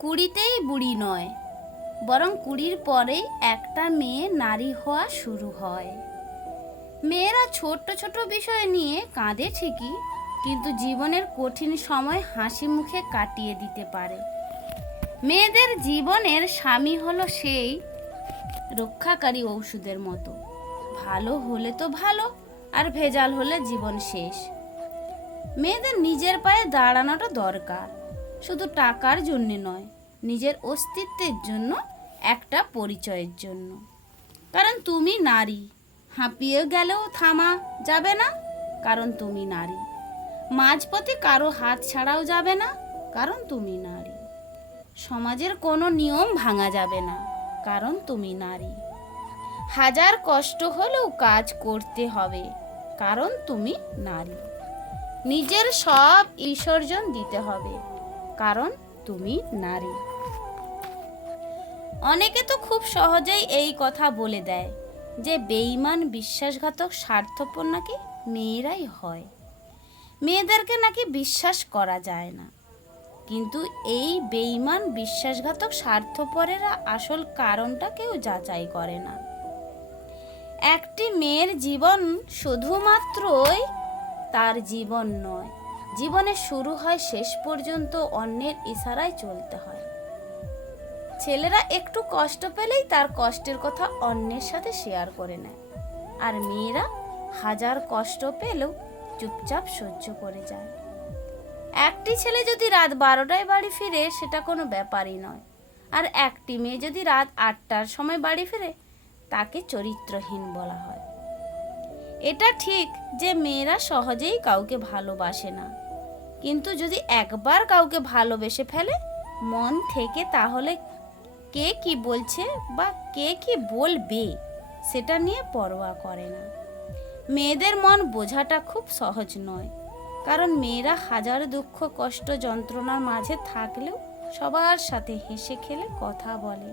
কুড়িতেই বুড়ি নয়, বরং কুড়ির পরেই একটা মেয়ে নারী হওয়া শুরু হয়। মেয়েরা ছোট্ট ছোট বিষয় নিয়ে কাঁদে ঠিকই, কিন্তু জীবনের কঠিন সময় হাসি মুখে কাটিয়ে দিতে পারে। মেয়েদের জীবনের স্বামী হলো সেই রক্ষাকারী ঔষধের মতো, ভালো হলে তো ভালো, আর ভেজাল হলে জীবন শেষ। মেয়েদের নিজের পায়ে দাঁড়ানোটা দরকার, শুধু টাকার জন্য নয়, নিজের অস্তিত্বের জন্য, একটা পরিচয়ের জন্য। কারণ তুমি নারী, হাঁপিয়ে গেলেও থামা যাবে না, কারণ তুমি নারী। মাঝপথে কারো হাত ছাড়াও যাবে না, কারণ তুমি নারী। সমাজের কোনো নিয়ম ভাঙা যাবে না, কারণ তুমি নারী। হাজার কষ্ট হলেও কাজ করতে হবে, কারণ তুমি নারী। নিজের সব বিসর্জন দিতে হবে, কারণ তুমি নারী। অনেকে তো খুব সহজেই এই কথা বলে দেয় যে বেঈমান, বিশ্বাসঘাতক, স্বার্থপর নাকি মেয়েরাই হয়, মেয়েদেরকে নাকি বিশ্বাস করা যায় না। কিন্তু এই বেঈমান, বিশ্বাসঘাতক, স্বার্থপরেরা আসল কারণটা কেউ যাচাই করে না। একটি মেয়ের জীবন শুধুমাত্রই তার জীবন নয়, জীবনের শুরু হয় শেষ পর্যন্ত অন্যের ইশারায় চলতে হয়। ছেলেরা একটু কষ্ট পেলেই তার কষ্টের কথা অন্যের সাথে শেয়ার করে নেয়, আর মেয়েরা হাজার কষ্ট পেলেও চুপচাপ সহ্য করে যায়। একটি ছেলে যদি রাত 12টায় বাড়ি ফিরে, সেটা কোনো ব্যাপারই নয়, আর একটি মেয়ে যদি রাত 8টার সময় বাড়ি ফিরে, তাকে চরিত্রহীন বলা হয়। এটা ঠিক যে মেয়েরা সহজেই কাউকে ভালোবাসে না, কিন্তু যদি একবার কাউকে ভালোবেসে ফেলে মন থেকে, তাহলে কে কি বলছে বা কে কি বলবে সেটা নিয়ে পরোয়া করে না। মেয়েদের মন বোঝাটা খুব সহজ নয়, কারণ মেয়েরা হাজার দুঃখ, কষ্ট, যন্ত্রণার মাঝে থাকলেও সবার সাথে হেসে খেলে কথা বলে।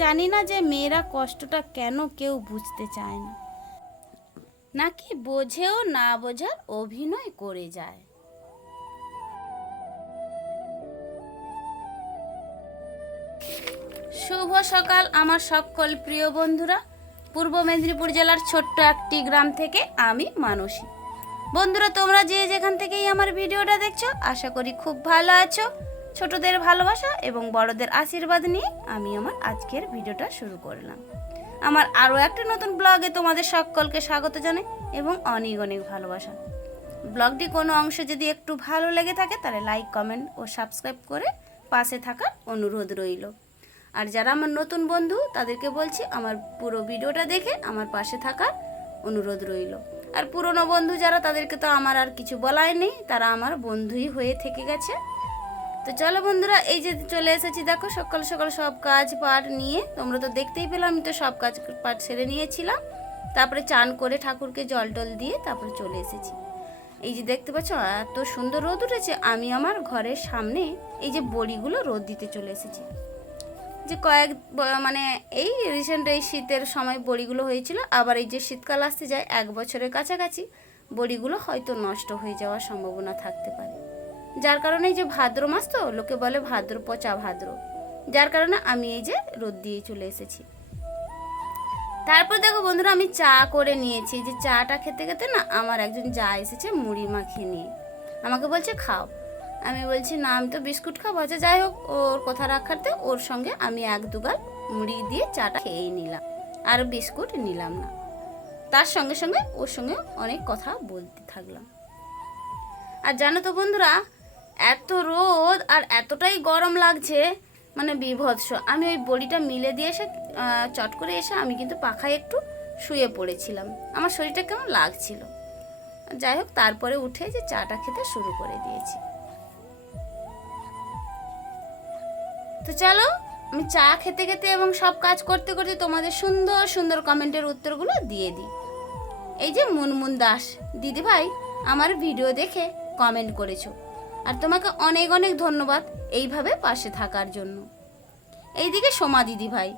জানি না যে মেয়েরা কষ্টটা কেন কেউ বুঝতে চায় না, নাকি বোঝেও না বোঝার অভিনয় করে যায়। শুভ সকাল আমার সকল প্রিয় বন্ধুরা। পূর্ব মেদিনীপুর জেলার ছোট্ট একটি গ্রাম থেকে আমি মানসী। বন্ধুরা, তোমরা যে যেখান থেকেই আমার ভিডিওটা দেখছো, আশা করি খুব ভালো আছো। ছোটদের ভালোবাসা এবং বড়দের আশীর্বাদ নিয়ে আমি আমার আজকের ভিডিওটা শুরু করলাম। আমার আরও একটা নতুন ব্লগে তোমাদের সকলকে স্বাগত জানাই এবং অনেক অনেক ভালোবাসা। ব্লগটি কোনো অংশ যদি একটু ভালো লেগে থাকে, তাহলে লাইক, কমেন্ট ও সাবস্ক্রাইব করে পাশে থাকার অনুরোধ রইল। আর যারা আমার নতুন বন্ধু, তাদেরকে বলছি আমার পুরো ভিডিওটা দেখে আমার পাশে থাকার অনুরোধ রইল। আর পুরনো বন্ধু যারা, তাদেরকে তো আমার আর কিছু বলাই নেই, তারা আমার বন্ধুই হয়ে থেকে গেছে। তো চলো বন্ধুরা, এই যে চলে এসেছি, দেখো সকাল সকাল সব কাজ পাট নিয়ে। তোমরা তো দেখতেই পেলাম, আমি তো সব কাজ পাট সেরে নিয়েছিলাম। তারপরে চান করে ঠাকুরকে জল টল দিয়ে তারপরে চলে এসেছি। এই যে দেখতে পাচ্ছ এত সুন্দর রোদ উঠেছে, আমি আমার ঘরের সামনে এই যে বড়িগুলো রোদ দিতে চলে এসেছি। যে মানে এই রিসেন্ট এই শীতের সময় বড়িগুলো হয়েছিল, আবার এই যে শীতকাল আসতে যায় 1 বছরের কাছাকাছি, বড়িগুলো হয়তো নষ্ট হয়ে যাওয়ার সম্ভাবনা থাকতে পারে। যার কারণে এই যে ভাদ্র মাস, তো লোকে বলে ভাদ্র, পচা ভাদ্র, যার কারণে আমি এই যে রোদ দিয়ে চলে এসেছি। তারপর দেখো বন্ধুরা, আমি চা করে নিয়েছি। যে চাটা খেতে খেতে না, আমার একজন যা এসেছে মুড়ি মাখিয়ে নিয়ে, আমাকে বলছে খাও। আমি বলছি না, আমি তো বিস্কুট খাবো। আচ্ছা যাই হোক, ওর কথা রাখাতে ওর সঙ্গে আমি 1-2 গাল মুড়ি দিয়ে চাটা খেয়েই নিলাম, আর বিস্কুট নিলাম না। তার সঙ্গে সঙ্গে ওর সঙ্গে অনেক কথা বলতে থাকলাম। আর জানো তো বন্ধুরা, এত রোদ আর এতটাই গরম লাগছে, মানে বিভৎস। আমি ওই বড়িটা মিলে দিয়ে এসে চট করে এসে আমি কিন্তু পাখায় একটু শুয়ে পড়েছিলাম, আমার শরীরটা কেমন লাগছিল। যাই হোক, তারপরে উঠে যে চাটা খেতে শুরু করে দিয়েছি। তো চলো, আমি চা খেতে খেতে এবং সব কাজ করতে করতে তোমাদের সুন্দর সুন্দর কমেন্টের উত্তরগুলো দিয়ে দিই। এই যে মুনমুন দাস দিদি ভাই আমার ভিডিও দেখে কমেন্ট করেছো, আর তোমাকে অনেক অনেক ধন্যবাদ এইভাবে পাশে থাকার জন্য। এইদিকে সোমা দিদি ভাই,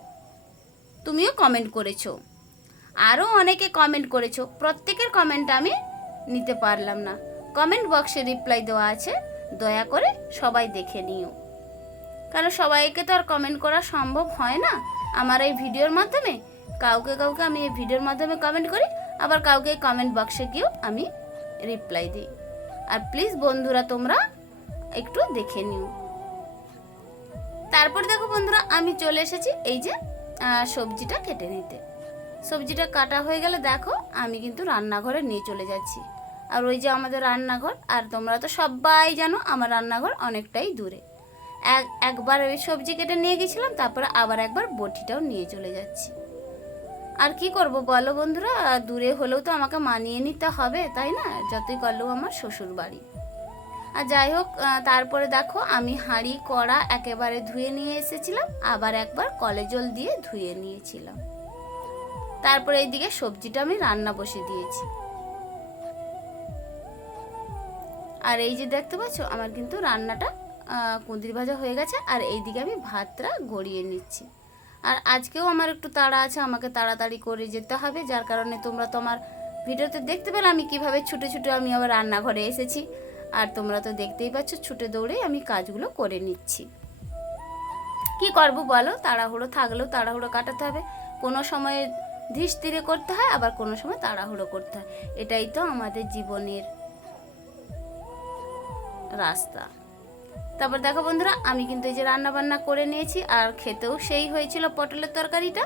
তুমিও কমেন্ট করেছো, আরও অনেকে কমেন্ট করেছো। প্রত্যেকের কমেন্ট আমি নিতে পারলাম না, কমেন্ট বক্সে রিপ্লাই দেওয়া আছে, দয়া করে সবাই দেখে নিও। কারণ সবাইকে তো আর কমেন্ট করা সম্ভব হয় না আমার এই ভিডিওর মাধ্যমে। কাউকে কাউকে আমি এই ভিডিওর মাধ্যমে কমেন্ট করি, আবার কাউকে কমেন্ট বক্সে গিয়েও আমি রিপ্লাই দিই। আর প্লিজ বন্ধুরা তোমরা একটু দেখে নিও। তারপর দেখো বন্ধুরা আমি চলে এসেছি এই যে সবজিটা কেটে নিতে। সবজিটা কাটা হয়ে গেলে দেখো আমি কিন্তু রান্নাঘরে নিয়ে চলে যাচ্ছি। আর ওই যে আমাদের রান্নাঘর, আর তোমরা তো সবাই জানো আমার রান্নাঘর অনেকটাই দূরে। একবার ওই সবজি কেটে নিয়ে গেছিলাম, তারপরে আবার একবার বটিটাও নিয়ে চলে যাচ্ছি। আর কি করব বলো বন্ধুরা, দূরে হলেও তো আমাকে মানিয়ে নিতে হবে, তাই না? যতই করলেও আমার শ্বশুর বাড়ি। আর যাই হোক, তারপরে দেখো আমি হাঁড়ি কড়া একেবারে ধুয়ে নিয়ে এসেছিলাম, আবার একবার কলে জল দিয়ে ধুয়ে নিয়েছিলাম। তারপরে এইদিকে সবজিটা আমি রান্না বসে দিয়েছি। আর এই যে দেখতে পাচ্ছ আমার কিন্তু রান্নাটা কুঁদরি ভাজা হয়ে গেছে। আর এইদিকে আমি ভাতটা গড়িয়ে নিচ্ছি। আর আজকেও আমার একটু তাড়া আছে, আমাকে তাড়াতাড়ি করে যেতে হবে, যার কারণে তোমরা তো আমার ভিডিওতে দেখতে পেলে আমি কিভাবে ছুটে ছুটে আমি আবার রান্নাঘরে এসেছি। আর তোমরা তো দেখতেই পাচ্ছ ছুটে দৌড়ে আমি কাজগুলো করে নিচ্ছি। কি করব বলো, তাড়াহুড়ো থাকলেও তাড়াহুড়ো কাটাতে হবে। কোনো সময় ধীর স্থিরে করতে হয়, আবার কোনো সময় তাড়াহুড়ো করতে হয়। এটাই তো আমাদের জীবনের রাস্তা। তারপর দেখো বন্ধুরা আমি কিন্তু এই যে রান্না বান্না করে নিয়েছি, আর খেতেও সেই হয়েছিল পটলের তরকারিটা।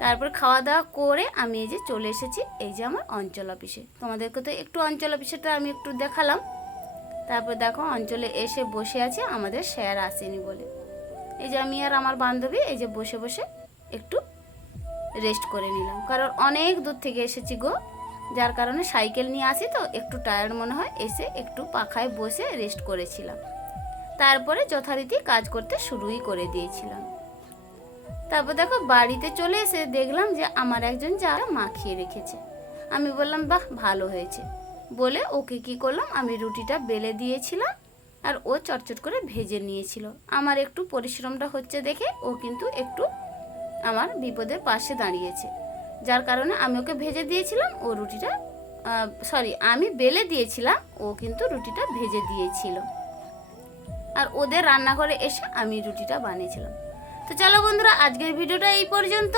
তারপর খাওয়া দাওয়া করে আমি এই যে চলে এসেছি এই যে আমার অঞ্চল অফিসে। তোমাদেরকে তো একটু অঞ্চল অফিসেটা আমি একটু দেখালাম। তারপর দেখো অঞ্চলে এসে বসে আছে, আমাদের স্যার আসেনি বলে। এই যে আমি আর আমার বান্ধবী এই যে বসে বসে একটু রেস্ট করে নিলাম, কারণ অনেক দূর থেকে এসেছি গো, যার কারণে সাইকেল নিয়ে আসি তো একটু টায়ার্ড মনে হয়, এসে একটু পাখায় বসে রেস্ট করেছিলাম। তারপরে যথারীতি কাজ করতে শুরুই করে দিয়েছিলাম। তারপর দেখো বাড়িতে চলে এসে দেখলাম যে আমার একজন যা মাখিয়ে রেখেছে। আমি বললাম বাহ ভালো হয়েছে বলে ওকে কি করলাম, আমি রুটিটা বেলে দিয়েছিলাম, আর ও চটচট করে ভেজে নিয়েছিল। আমার একটু পরিশ্রমটা হচ্ছে দেখে ও কিন্তু একটু আমার বিপদের পাশে দাঁড়িয়েছে, যার কারণে আমি ওকে ভেজে দিয়েছিলাম, ও রুটিটা আমি বেলে দিয়েছিলাম, ও কিন্তু রুটিটা ভেজে দিয়েছিল। আর ওদের রান্নাঘরে এসে আমি রুটিটা বানিয়েছিলাম। তো চলো বন্ধুরা আজকের ভিডিওটা এই পর্যন্ত।